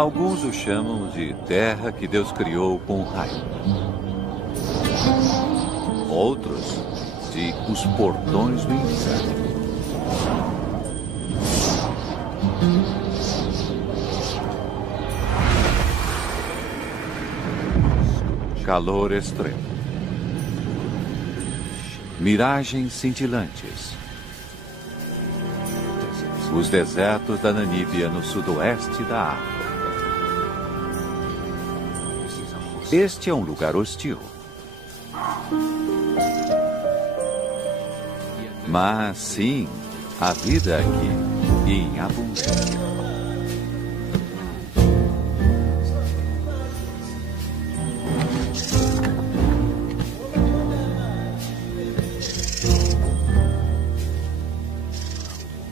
Alguns o chamam de terra que Deus criou com raio. Outros de os portões do inferno. Calor extremo. Miragens cintilantes. Os desertos da Namíbia no sudoeste da África. Este é um lugar hostil. Mas sim, a vida aqui em abundância.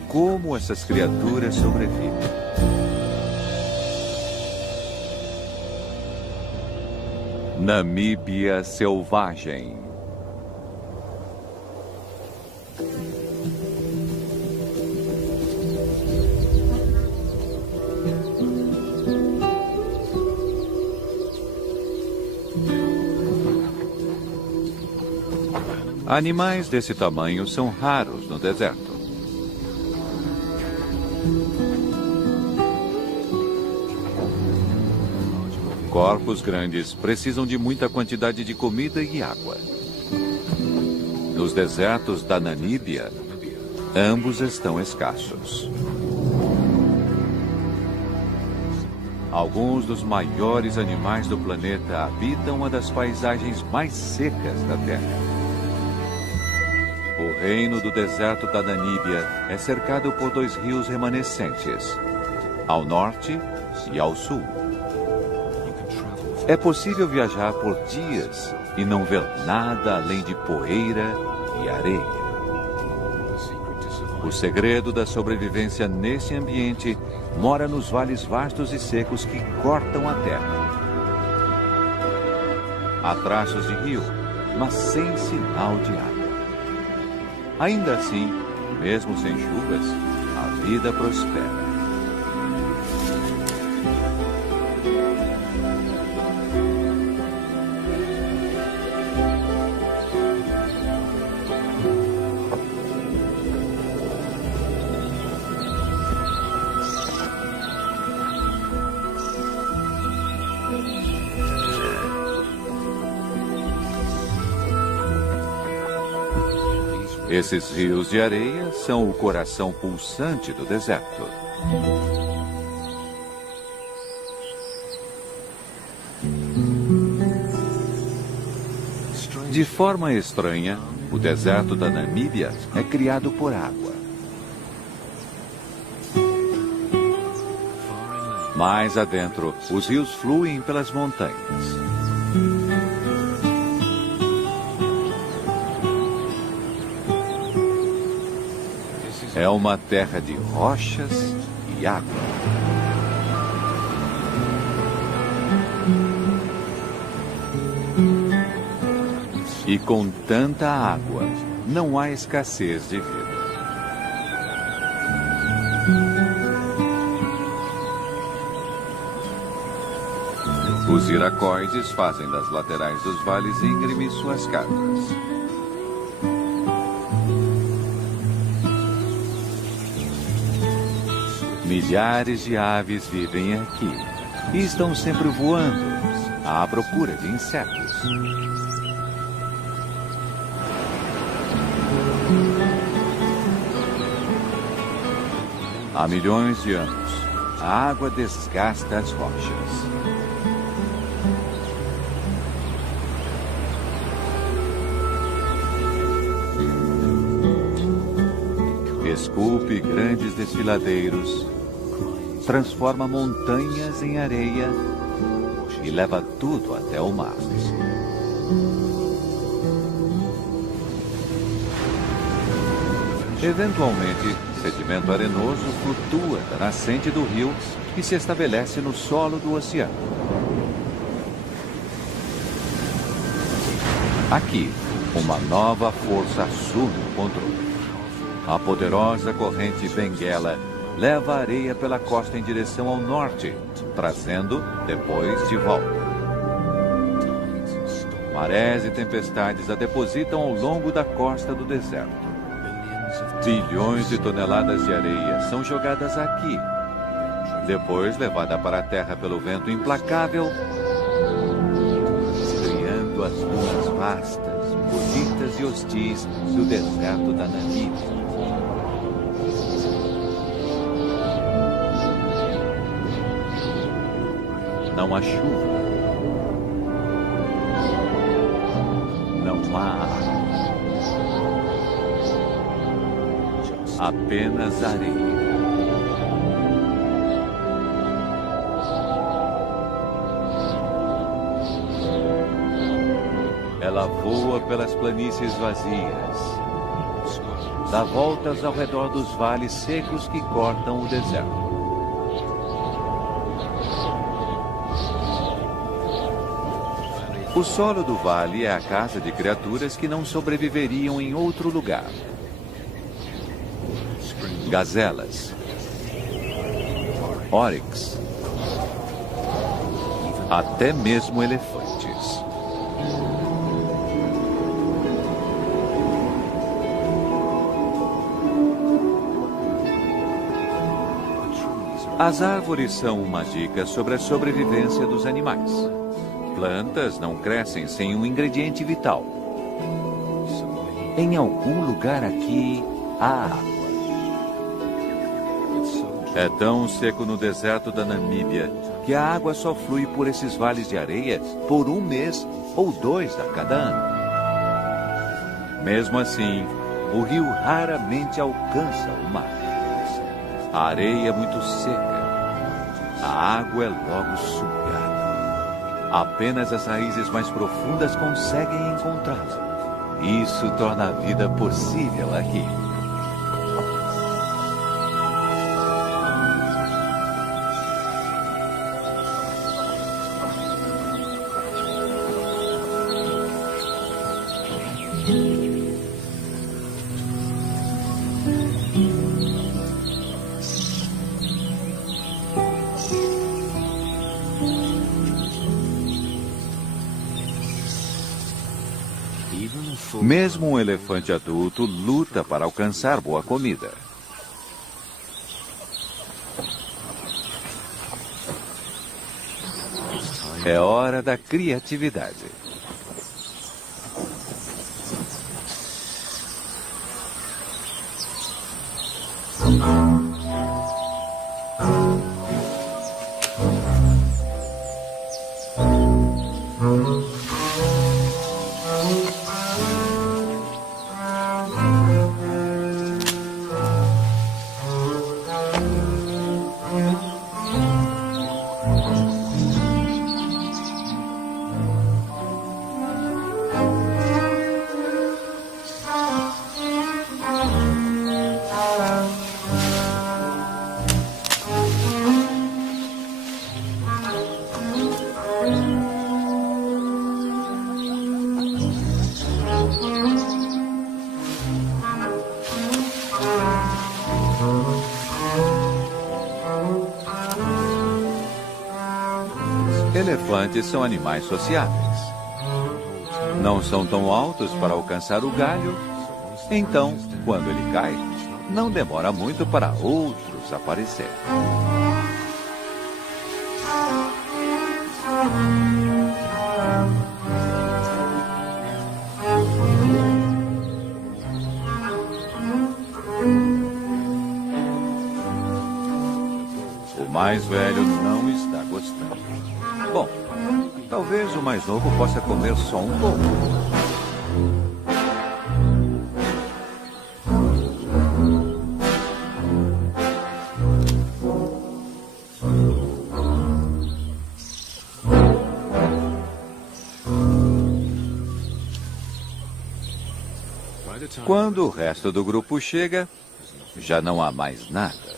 Como essas criaturas sobrevivem? Namíbia selvagem. Animais desse tamanho são raros no deserto. Corpos grandes precisam de muita quantidade de comida e água. Nos desertos da Namíbia, ambos estão escassos. Alguns dos maiores animais do planeta habitam uma das paisagens mais secas da Terra. O reino do deserto da Namíbia é cercado por 2 rios remanescentes, ao norte e ao sul. É possível viajar por dias e não ver nada além de poeira e areia. O segredo da sobrevivência nesse ambiente mora nos vales vastos e secos que cortam a terra. Há traços de rio, mas sem sinal de água. Ainda assim, mesmo sem chuvas, a vida prospera. Esses rios de areia são o coração pulsante do deserto. De forma estranha, o deserto da Namíbia é criado por água. Mais adentro, os rios fluem pelas montanhas. É uma terra de rochas e água. E com tanta água, não há escassez de vida. Os iracoides fazem das laterais dos vales íngremes suas casas. Milhares de aves vivem aqui e estão sempre voando à procura de insetos. Há milhões de anos, a água desgasta as rochas. Esculpe grandes desfiladeiros, transforma montanhas em areia e leva tudo até o mar. Eventualmente, sedimento arenoso flutua da nascente do rio e se estabelece no solo do oceano. Aqui, uma nova força assume o controle. A poderosa corrente Benguela leva a areia pela costa em direção ao norte, trazendo depois de volta. Marés e tempestades a depositam ao longo da costa do deserto. Bilhões de toneladas de areia são jogadas aqui, depois levada para a terra pelo vento implacável, criando as dunas vastas, bonitas e hostis do deserto da Namíbia. Não há chuva. Não há água. Apenas areia. Ela voa pelas planícies vazias, dá voltas ao redor dos vales secos que cortam o deserto. O solo do vale é a casa de criaturas que não sobreviveriam em outro lugar. Gazelas, oryx, até mesmo elefantes. As árvores são uma dica sobre a sobrevivência dos animais. Plantas não crescem sem um ingrediente vital. Em algum lugar aqui há água. É tão seco no deserto da Namíbia que a água só flui por esses vales de areia por 1 mês ou 2 a cada ano. Mesmo assim, o rio raramente alcança o mar. A areia é muito seca. A água é logo sugada. Apenas as raízes mais profundas conseguem encontrá-la. Isso torna a vida possível aqui. Mesmo um elefante adulto luta para alcançar boa comida. É hora da criatividade. Elefantes são animais sociáveis. Não são tão altos para alcançar o galho, então, quando ele cai, não demora muito para outros aparecerem. O mais velho não está gostando. Bom, talvez o mais novo possa comer só um pouco. Quando o resto do grupo chega, já não há mais nada.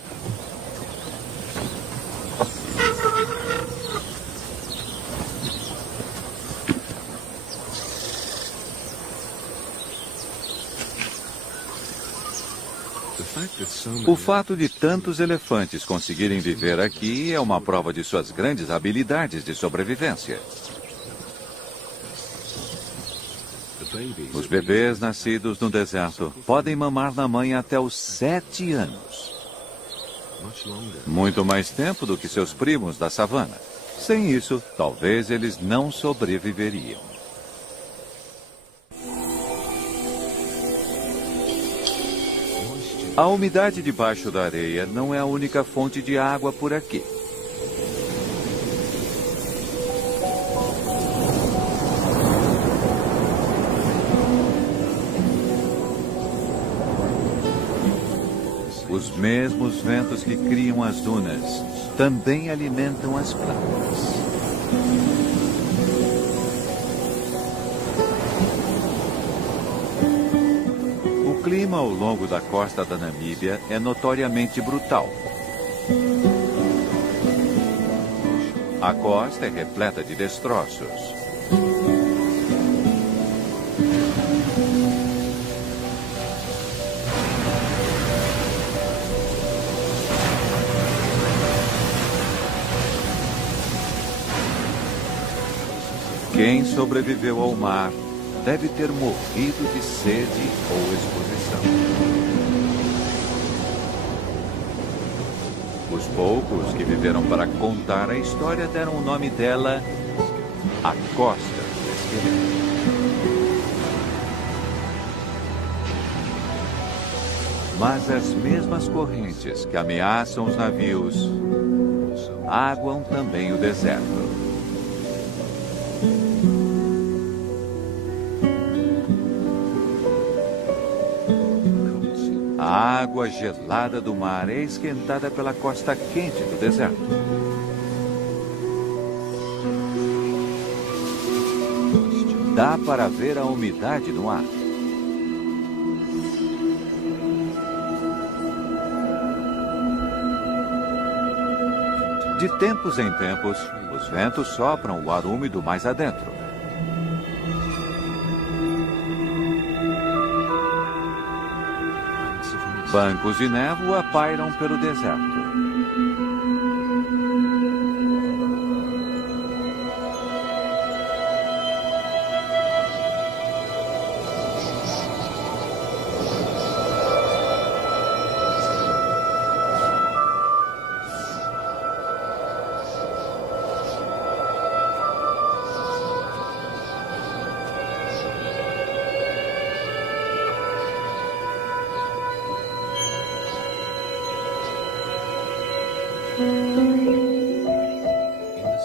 O fato de tantos elefantes conseguirem viver aqui é uma prova de suas grandes habilidades de sobrevivência. Os bebês nascidos no deserto podem mamar na mãe até os 7 anos. Muito mais tempo do que seus primos da savana. Sem isso, talvez eles não sobreviveriam. A umidade debaixo da areia não é a única fonte de água por aqui. Os mesmos ventos que criam as dunas também alimentam as plantas. O clima ao longo da costa da Namíbia é notoriamente brutal. A costa é repleta de destroços. Quem sobreviveu ao mar deve ter morrido de sede ou exposição. Os poucos que viveram para contar a história deram o nome dela a Costa do Esqueleto. Mas as mesmas correntes que ameaçam os navios aguam também o deserto. A água gelada do mar é esquentada pela costa quente do deserto. Dá para ver a umidade no ar. De tempos em tempos, os ventos sopram o ar úmido mais adentro. Bancos de névoa pairam pelo deserto.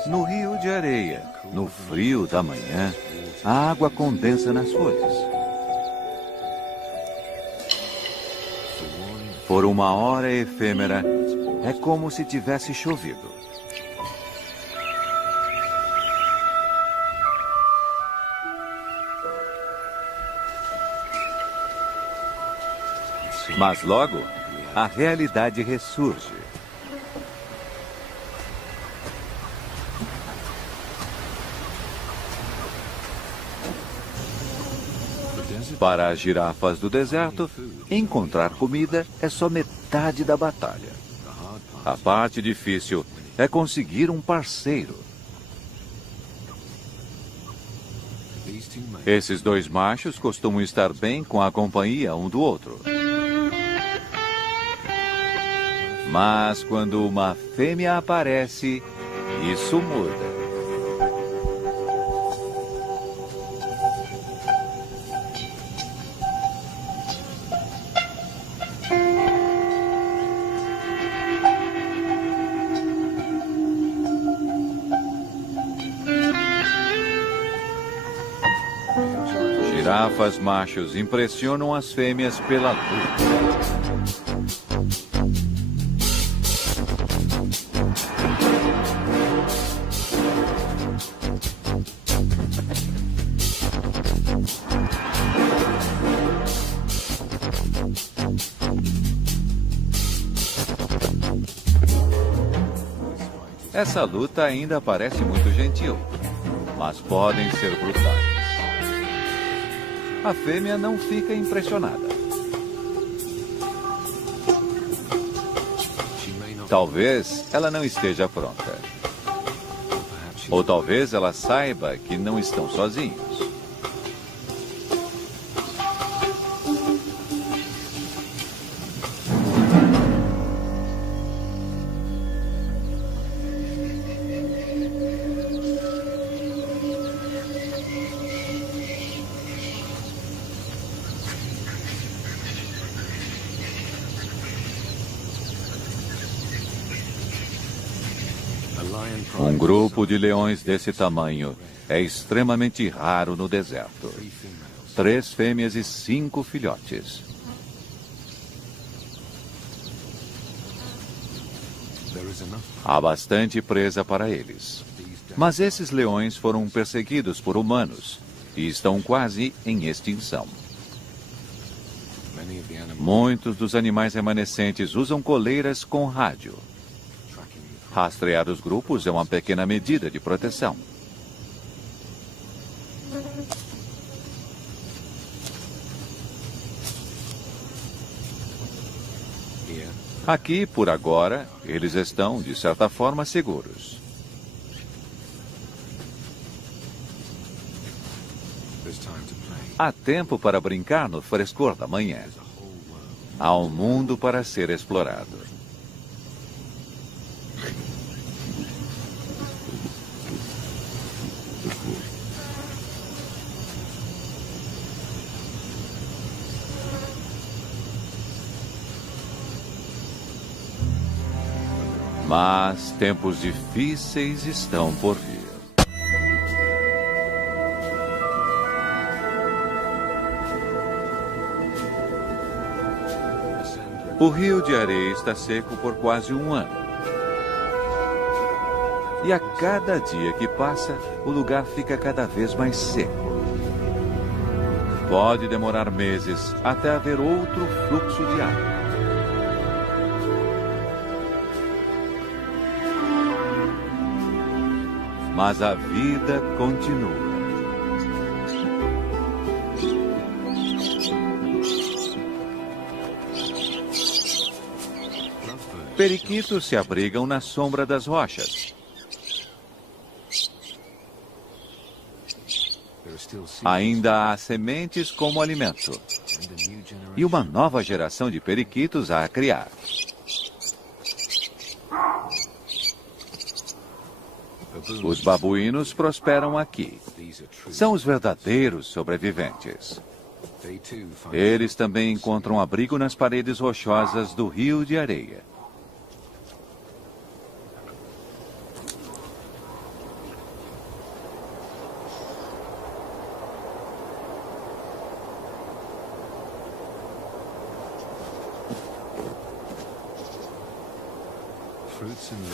No rio de areia, no frio da manhã, a água condensa nas folhas. Por uma hora efêmera, é como se tivesse chovido. Mas logo, a realidade ressurge. Para as girafas do deserto, encontrar comida é só metade da batalha. A parte difícil é conseguir um parceiro. Esses dois machos costumam estar bem com a companhia um do outro. Mas quando uma fêmea aparece, isso muda. Girafas machos impressionam as fêmeas pela luta. Essa luta ainda parece muito gentil, mas podem ser brutais. A fêmea não fica impressionada. Talvez ela não esteja pronta. Ou talvez ela saiba que não estão sozinhos. Um grupo de leões desse tamanho é extremamente raro no deserto. 3 fêmeas e 5 filhotes. Há bastante presa para eles. Mas esses leões foram perseguidos por humanos e estão quase em extinção. Muitos dos animais remanescentes usam coleiras com rádio. Rastrear os grupos é uma pequena medida de proteção. Aqui, por agora, eles estão, de certa forma, seguros. Há tempo para brincar no frescor da manhã. Há um mundo para ser explorado. Mas tempos difíceis estão por vir. O rio de areia está seco por quase um ano. E a cada dia que passa, o lugar fica cada vez mais seco. Pode demorar meses até haver outro fluxo de água. Mas a vida continua. Periquitos se abrigam na sombra das rochas. Ainda há sementes como alimento. E uma nova geração de periquitos a criar. Os babuínos prosperam aqui. São os verdadeiros sobreviventes. Eles também encontram abrigo nas paredes rochosas do rio de areia.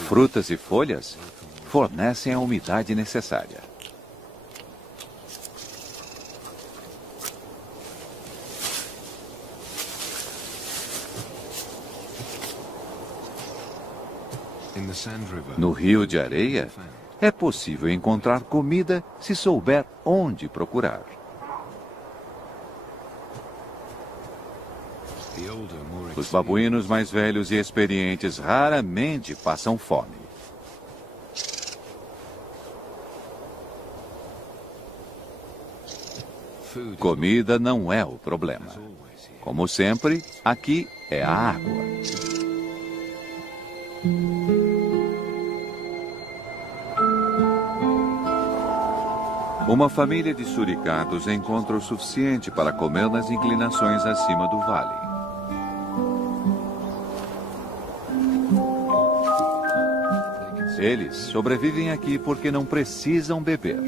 Frutas e folhas fornecem a umidade necessária. No rio de areia, é possível encontrar comida se souber onde procurar. Os babuínos mais velhos e experientes raramente passam fome. Comida não é o problema. Como sempre, aqui é a água. Uma família de suricatos encontra o suficiente para comer nas inclinações acima do vale. Eles sobrevivem aqui porque não precisam beber.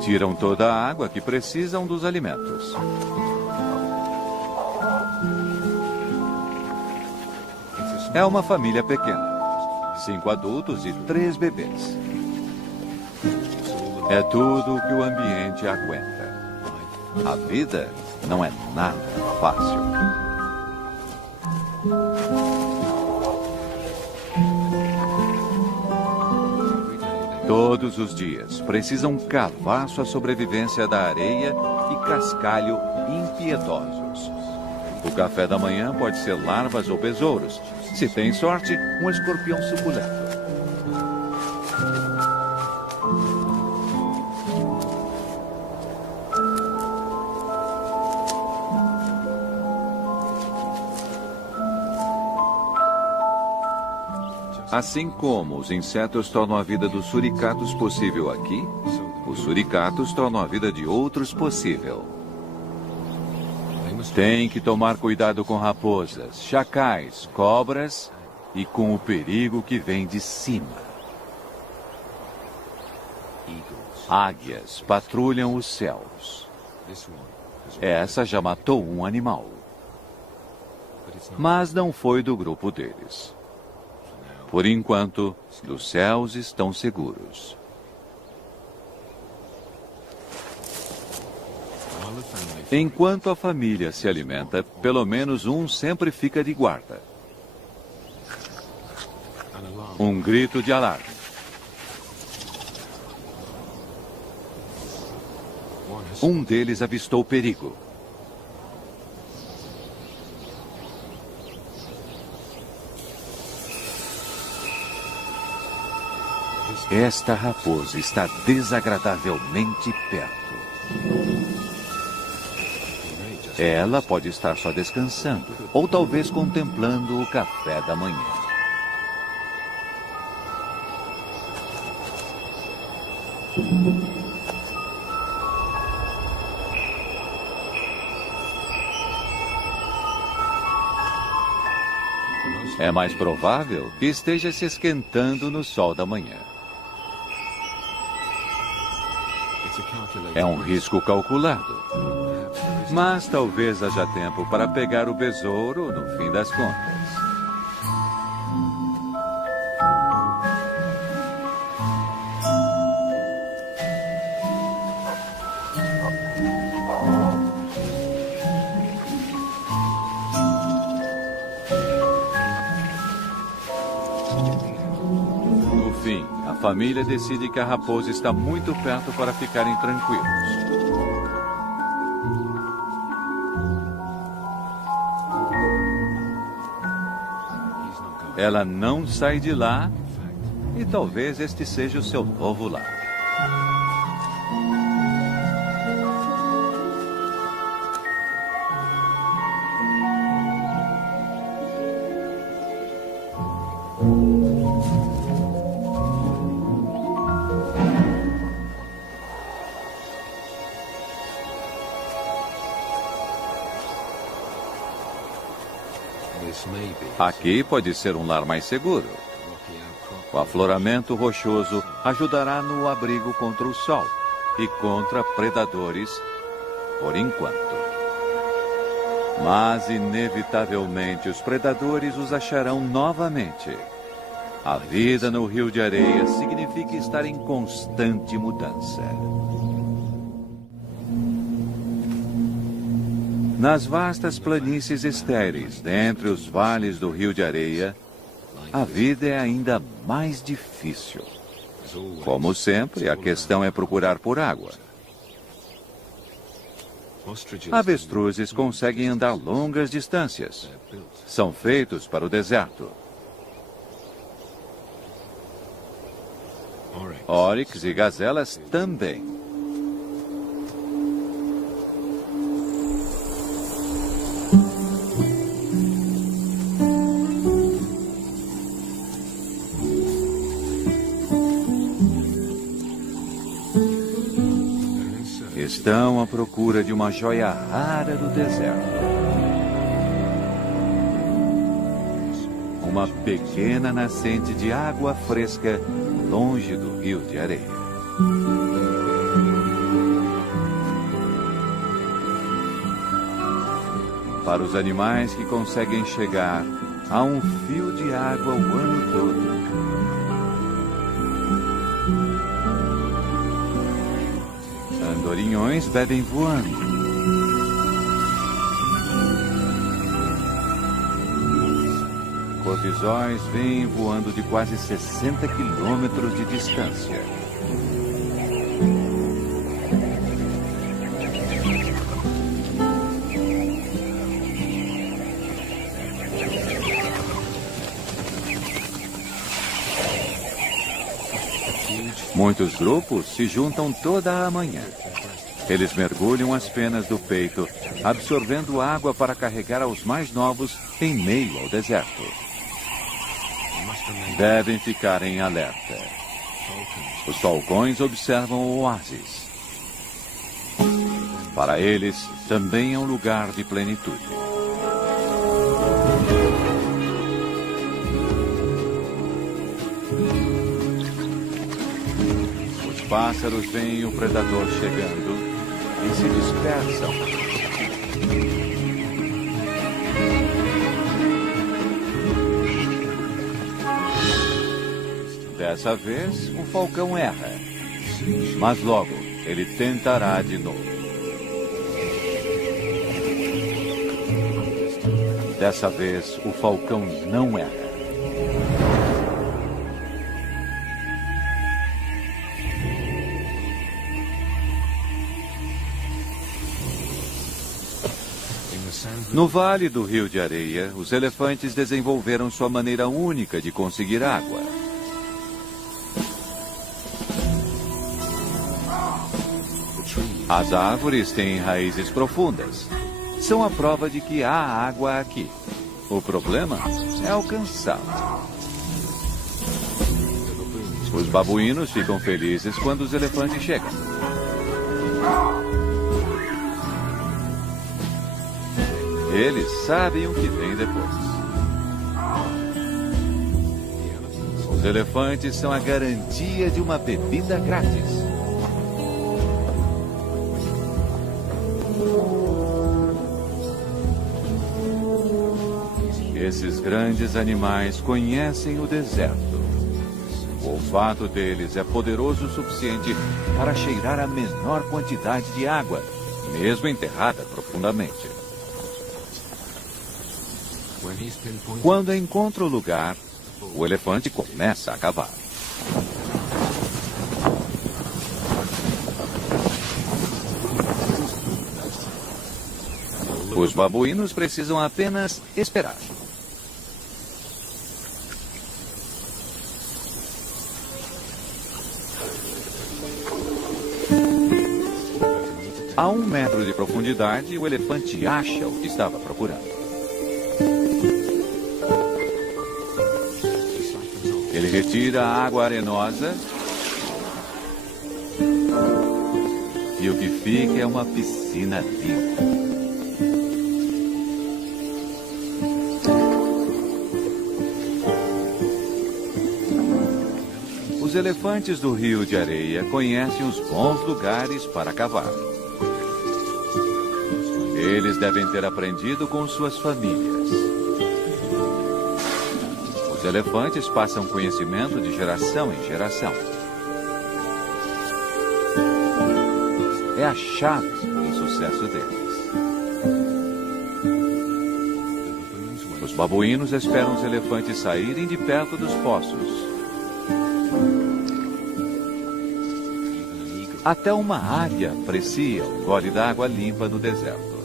Tiram toda a água que precisam dos alimentos. É uma família pequena. 5 adultos e 3 bebês. É tudo o que o ambiente aguenta. A vida não é nada fácil. Todos os dias precisam cavar sua sobrevivência da areia e cascalho impiedosos. O café da manhã pode ser larvas ou besouros. Se tem sorte, um escorpião suculento. Assim como os insetos tornam a vida dos suricatos possível aqui, os suricatos tornam a vida de outros possível. Tem que tomar cuidado com raposas, chacais, cobras e com o perigo que vem de cima. Águias patrulham os céus. Essa já matou um animal. Mas não foi do grupo deles. Por enquanto, os céus estão seguros. Enquanto a família se alimenta, pelo menos um sempre fica de guarda. Um grito de alarme. Um deles avistou perigo. Esta raposa está desagradavelmente perto. Ela pode estar só descansando, ou talvez contemplando o café da manhã. É mais provável que esteja se esquentando no sol da manhã. É um risco calculado. Mas talvez haja tempo para pegar o besouro no fim das contas. No fim, a família decide que a raposa está muito perto para ficarem tranquilos. Ela não sai de lá e talvez este seja o seu novo lar. Aqui pode ser um lar mais seguro. O afloramento rochoso ajudará no abrigo contra o sol e contra predadores, por enquanto. Mas, inevitavelmente, os predadores os acharão novamente. A vida no Rio de Areia significa estar em constante mudança. Nas vastas planícies estéreis, dentre os vales do Rio de Areia, a vida é ainda mais difícil. Como sempre, a questão é procurar por água. Avestruzes conseguem andar longas distâncias. São feitos para o deserto. Oryx e gazelas também. Estão à procura de uma joia rara do deserto. Uma pequena nascente de água fresca longe do Rio de Areia. Para os animais que conseguem chegar, há um fio de água o ano todo. Andorinhões bebem voando. Corvisóis vêm voando de quase 60 quilômetros de distância. Muitos grupos se juntam toda a manhã. Eles mergulham as penas do peito, absorvendo água para carregar aos mais novos em meio ao deserto. Devem ficar em alerta. Os falcões observam o oásis. Para eles, também é um lugar de plenitude. Os pássaros veem o predador chegando e se dispersam. Dessa vez, o falcão erra. Mas logo, ele tentará de novo. Dessa vez, o falcão não erra. No Vale do Rio de Areia, os elefantes desenvolveram sua maneira única de conseguir água. As árvores têm raízes profundas. São a prova de que há água aqui. O problema é alcançá-la. Os babuínos ficam felizes quando os elefantes chegam. Eles sabem o que vem depois. Os elefantes são a garantia de uma bebida grátis. Esses grandes animais conhecem o deserto. O olfato deles é poderoso o suficiente para cheirar a menor quantidade de água, mesmo enterrada profundamente. Quando encontra o lugar, o elefante começa a cavar. Os babuínos precisam apenas esperar. A 1 metro de profundidade, o elefante acha o que estava procurando. Ele retira a água arenosa e o que fica é uma piscina limpa. Os elefantes do Rio de Areia conhecem os bons lugares para cavar. Eles devem ter aprendido com suas famílias. Os elefantes passam conhecimento de geração em geração. É a chave do sucesso deles. Os babuínos esperam os elefantes saírem de perto dos poços. Até uma águia aprecia o gole d'água limpa no deserto.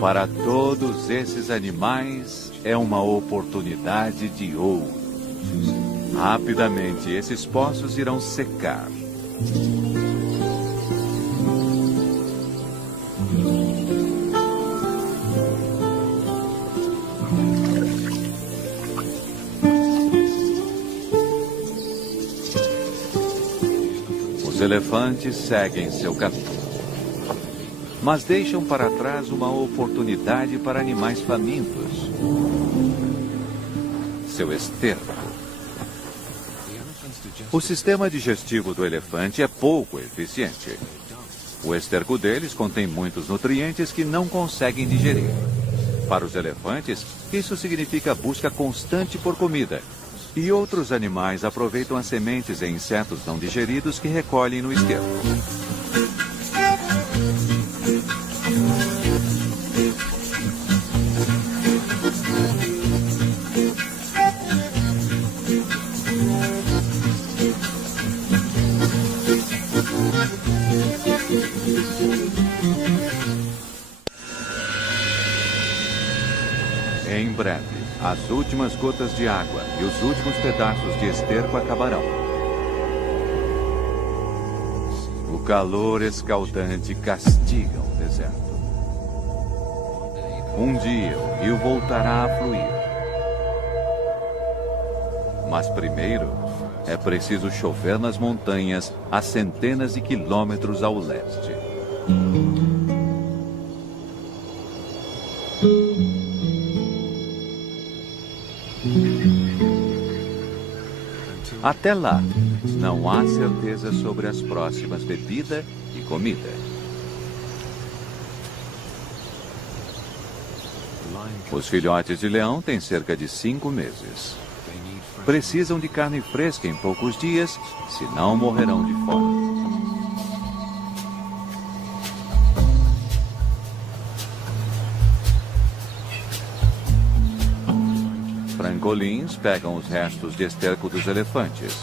Para todos esses animais, é uma oportunidade de ouro. Rapidamente, esses poços irão secar. Os elefantes seguem seu caminho, mas deixam para trás uma oportunidade para animais famintos. Seu esterco. O sistema digestivo do elefante é pouco eficiente. O esterco deles contém muitos nutrientes que não conseguem digerir. Para os elefantes, isso significa busca constante por comida. E outros animais aproveitam as sementes e insetos não digeridos que recolhem no esterco. Em breve, as últimas gotas de água e os últimos pedaços de esterco acabarão. O calor escaldante castiga o deserto. Um dia o rio voltará a fluir. Mas primeiro é preciso chover nas montanhas a centenas de quilômetros ao leste. Até lá, não há certeza sobre as próximas bebida e comida. Os filhotes de leão têm cerca de 5 meses. Precisam de carne fresca em poucos dias, senão morrerão de fome. Francolins pegam os restos de esterco dos elefantes.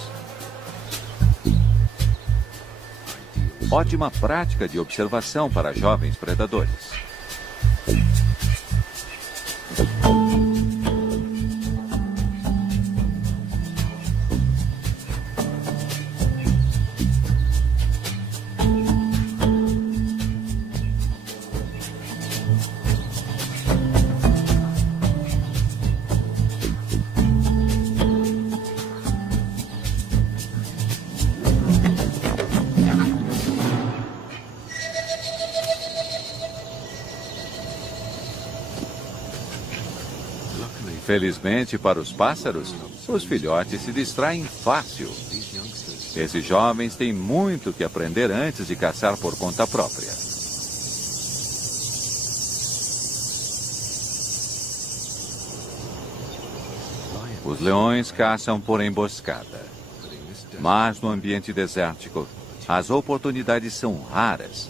Ótima prática de observação para jovens predadores. Felizmente para os pássaros, os filhotes se distraem fácil. Esses jovens têm muito que aprender antes de caçar por conta própria. Os leões caçam por emboscada. Mas no ambiente desértico, as oportunidades são raras.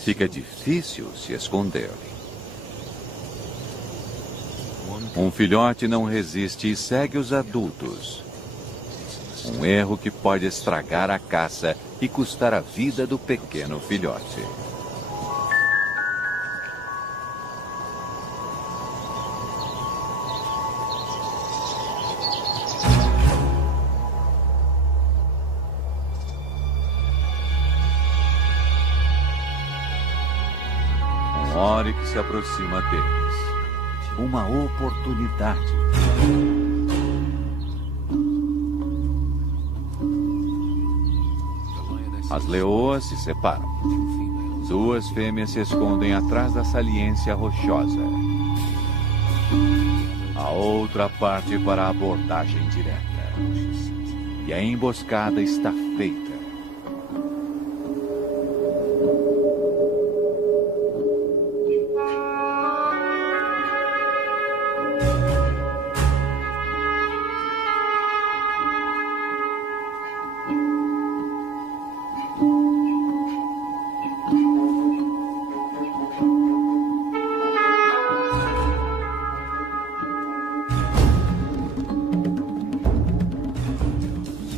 Fica difícil se esconder. Um filhote não resiste e segue os adultos. Um erro que pode estragar a caça e custar a vida do pequeno filhote. Um oryx se aproxima deles. Uma oportunidade. As leoas se separam. 2 fêmeas se escondem atrás da saliência rochosa. A outra parte para a abordagem direta. E a emboscada está feita.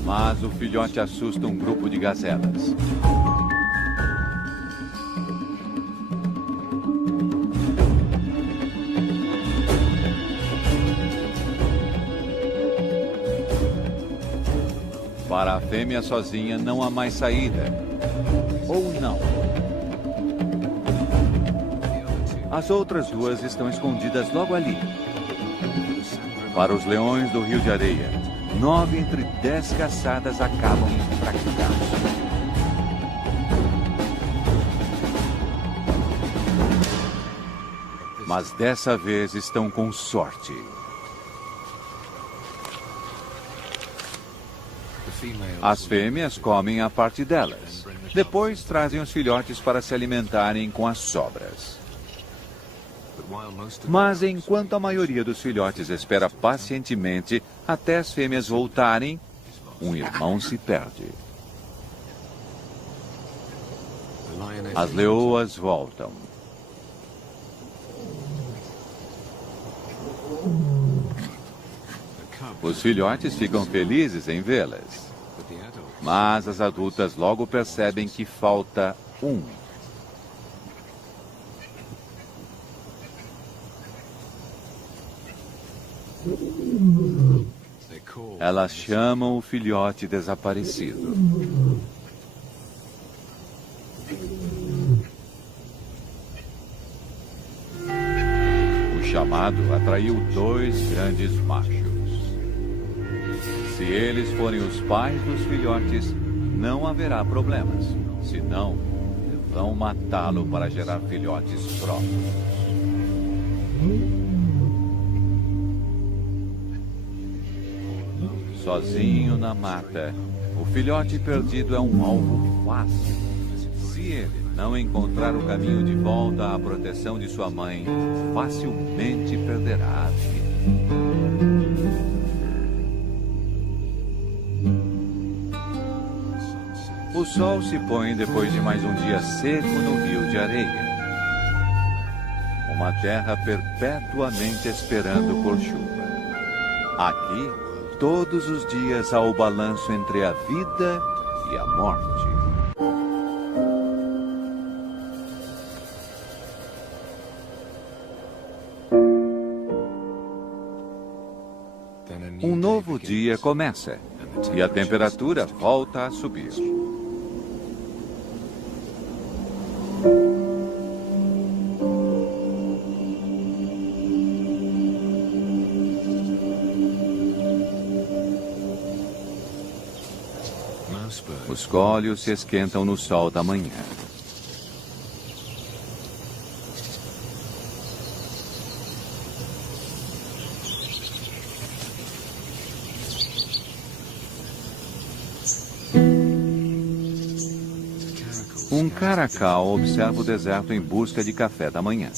Mas o filhote assusta um grupo de gazelas. Para a fêmea sozinha não há mais saída. Ou não. As outras 2 estão escondidas logo ali. Para os leões do Rio de Areia, 9 entre 10 caçadas acabam em fracasso. Mas dessa vez estão com sorte. As fêmeas comem a parte delas. Depois trazem os filhotes para se alimentarem com as sobras. Mas enquanto a maioria dos filhotes espera pacientemente até as fêmeas voltarem, um irmão se perde. As leoas voltam. Os filhotes ficam felizes em vê-las. Mas as adultas logo percebem que falta um. Elas chamam o filhote desaparecido. O chamado atraiu 2 grandes machos. Se eles forem os pais dos filhotes, não haverá problemas. Senão, vão matá-lo para gerar filhotes próprios. Sozinho na mata, o filhote perdido é um alvo fácil. Se ele não encontrar o caminho de volta à proteção de sua mãe, facilmente perderá a vida. O sol se põe depois de mais um dia seco no rio de areia. Uma terra perpetuamente esperando por chuva. Aqui, todos os dias há o balanço entre a vida e a morte. Um novo dia começa e a temperatura volta a subir. Os cólios se esquentam no sol da manhã. Um caracal observa o deserto em busca de café da manhã.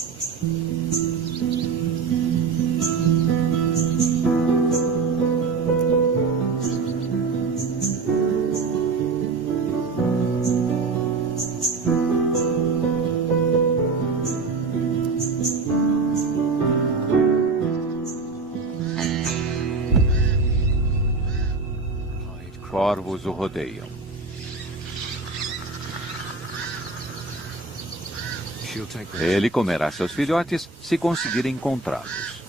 Corvos o rodeiam. Ele comerá seus filhotes se conseguir encontrá-los.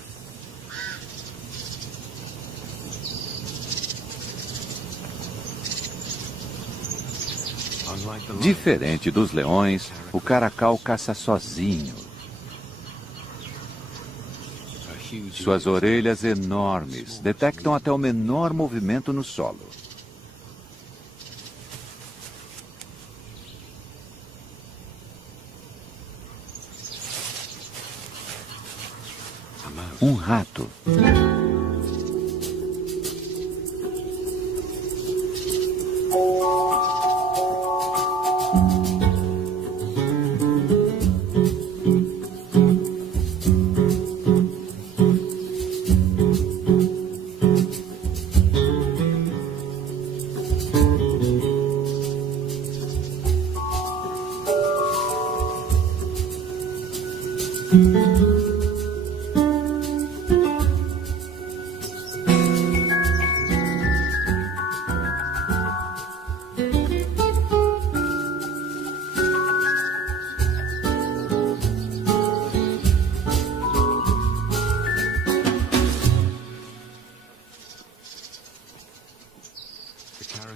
Diferente dos leões, o caracal caça sozinho. Suas orelhas enormes detectam até o menor movimento no solo. Um rato.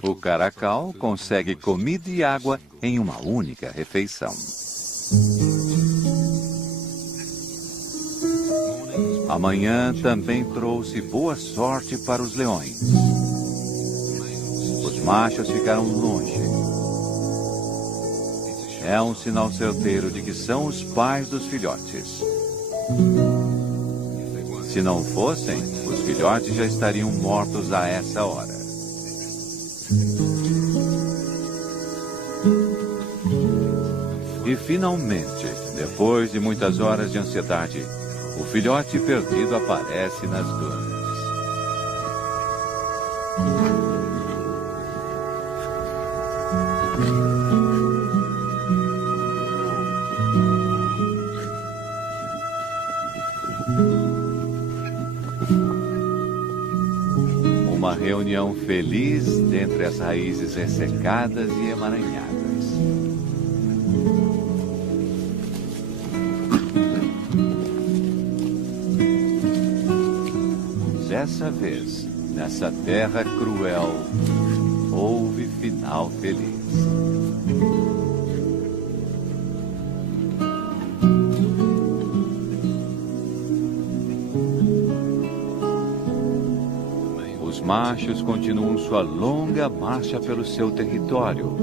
O caracal consegue comida e água em uma única refeição. Amanhã também trouxe boa sorte para os leões. Os machos ficaram longe. É um sinal certeiro de que são os pais dos filhotes. Se não fossem, os filhotes já estariam mortos a essa hora. E finalmente, depois de muitas horas de ansiedade, o filhote perdido aparece nas dunas. Uma reunião feliz dentre as raízes ressecadas e emaranhadas. Dessa vez, nessa terra cruel, houve final feliz. Os machos continuam sua longa marcha pelo seu território,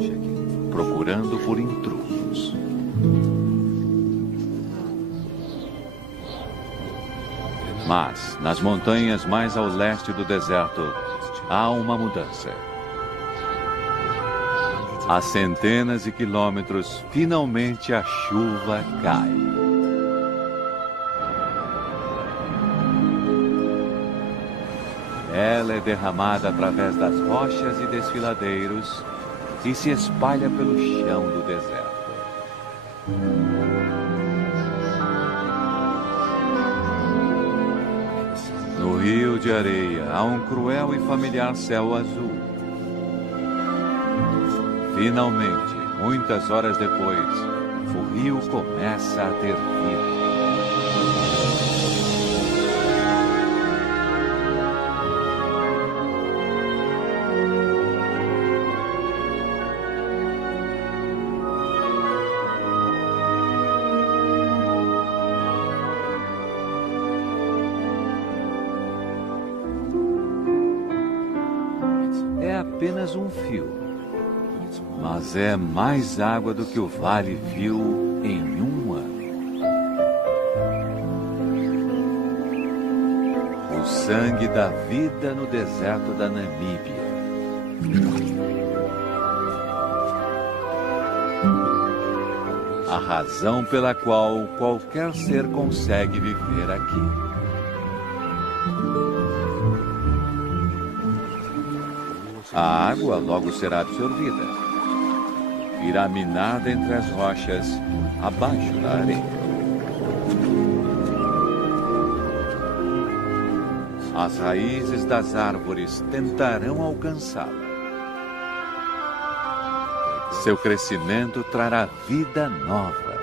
procurando por intrusos. Mas, nas montanhas mais ao leste do deserto, há uma mudança. A centenas de quilômetros, finalmente a chuva cai. Ela é derramada através das rochas e desfiladeiros e se espalha pelo chão do deserto. No rio de areia há um cruel e familiar céu azul. Finalmente, muitas horas depois, o rio começa a ter vida. É apenas um fio, mas é mais água do que o vale viu em um ano. O sangue da vida no deserto da Namíbia. A razão pela qual qualquer ser consegue viver aqui. A água logo será absorvida. Irá minada entre as rochas, abaixo da areia. As raízes das árvores tentarão alcançá-la. Seu crescimento trará vida nova.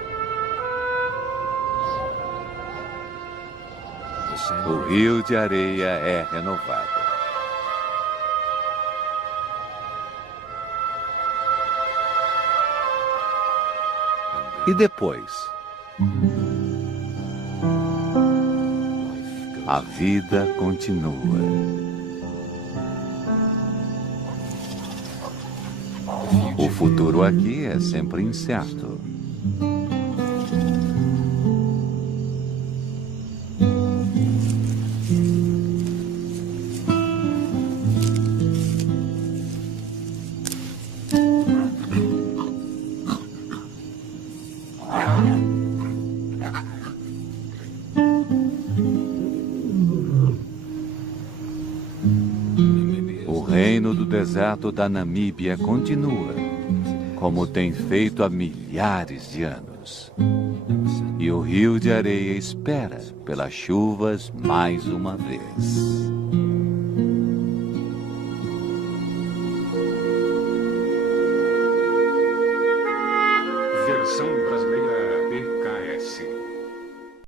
O rio de areia é renovado. E depois? A vida continua. O futuro aqui é sempre incerto. O reino do deserto da Namíbia continua, como tem feito há milhares de anos. E o rio de areia espera pelas chuvas mais uma vez.